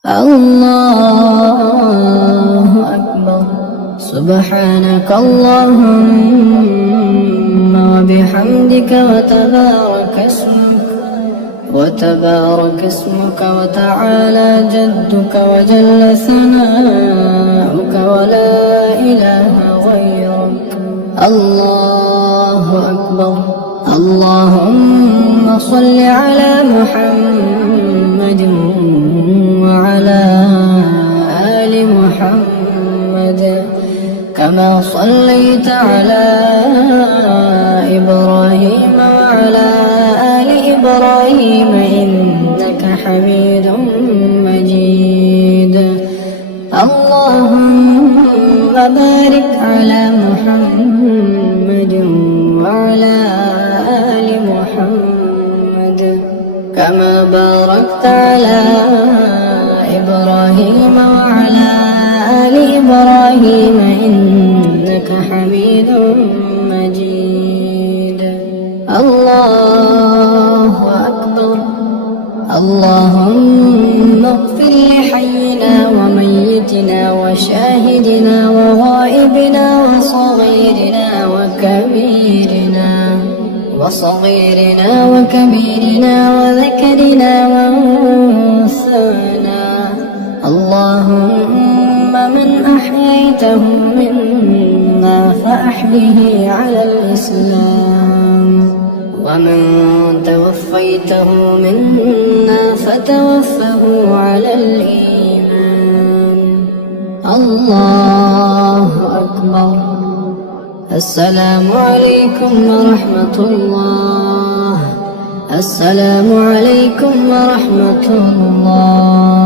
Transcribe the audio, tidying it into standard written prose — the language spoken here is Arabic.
الله أكبر. سبحانك اللهم وبحمدك وتبارك اسمك وتعالى جدك وجل ثناؤك ولا إله غيرك. الله أكبر. اللهم صل على محمد وعلى آل محمد كما صليت على إبراهيم وعلى آل إبراهيم إنك حميد مجيد. اللهم بارك على محمد وعلى آل محمد كما باركت على إبراهيم وعلى آل إبراهيم إنك حميد مجيد. الله أكبر. اللهم اغفر لحينا وميتنا وشاهدنا وغائبنا وصغيرنا وكبيرنا وذكرنا وأنثانا. اللهم من أحييته منا فأحيه على الإسلام، ومن توفيته منا فتوفه على الإيمان. الله أكبر. السلام عليكم ورحمة الله. السلام عليكم ورحمة الله.